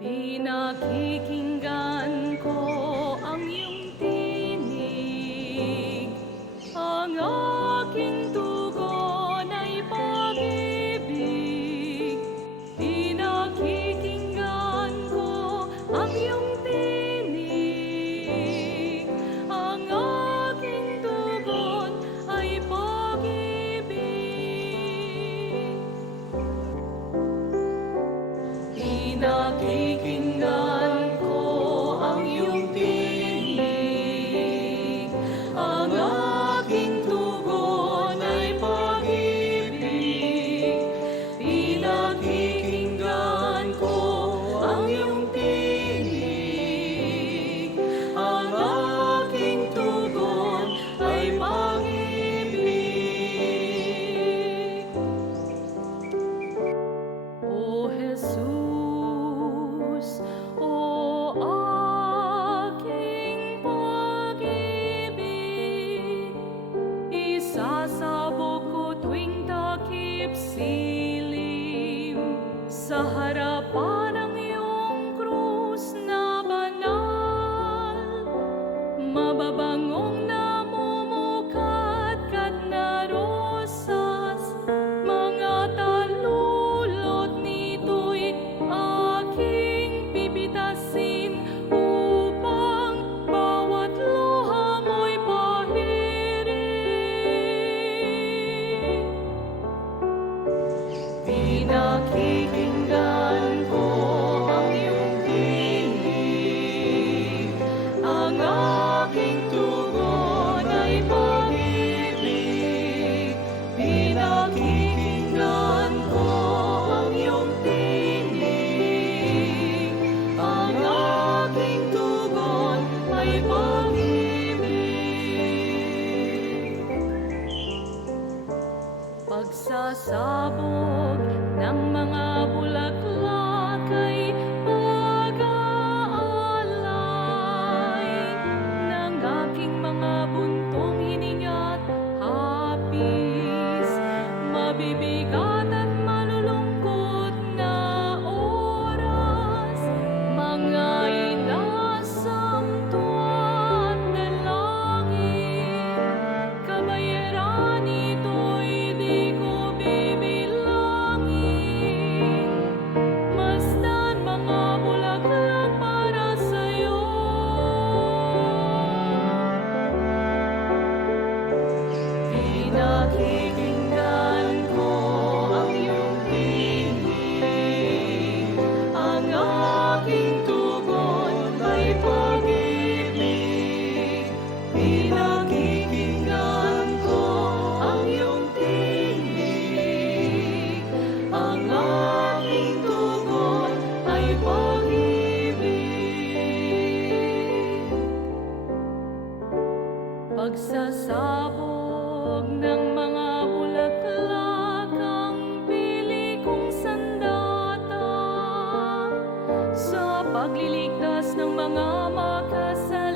Pinakikinggan ko ang iyong tinig, ang aking tugon ay pag-ibig. Pinakikinggan ko ang iyong tinig, ang aking tugon ay pag-ibig. Pinakikinggan ko ang iyong tinig, ang aking tugon ay pag-ibig. Pinakikinggan ko ang iyong tinig, ang aking tugon ay pag-ibig. O Jesus, o aking pag-ibig, isasabog ko tuwing takip silim sa harapan ng iyong krus na banal. Mababangong namumukadkad na rosas, mga talulot nito'y aking pipitasin upang bawat luha mo'y pahirin. Pinakikinggan ko ang iyong tinig, ang aking tugon ay pag-ibig. Pinakikinggan ko ang iyong tinig, ang aking tugon ay pag-ibig. Pagsasabog ng mga bulaklak ay pag-aalay ng aking mga buntong hininga't hapis. Mabibigat at malulungkot na oras, mga inasamtuan dalangin, kabayaran ito'y di ko bibilangin. Masdan mga bulaklak para sa'yo. Pinakikinggan ko ang iyong tinig, ang aking tugon ay pag-ibig. Pinakikinggan ko ang iyong tinig, ang aking tugon ay pag-ibig. Pagsasabog ng mga bulaklak ang pili kong sandata sa pagliligtas ng mga makasalanan.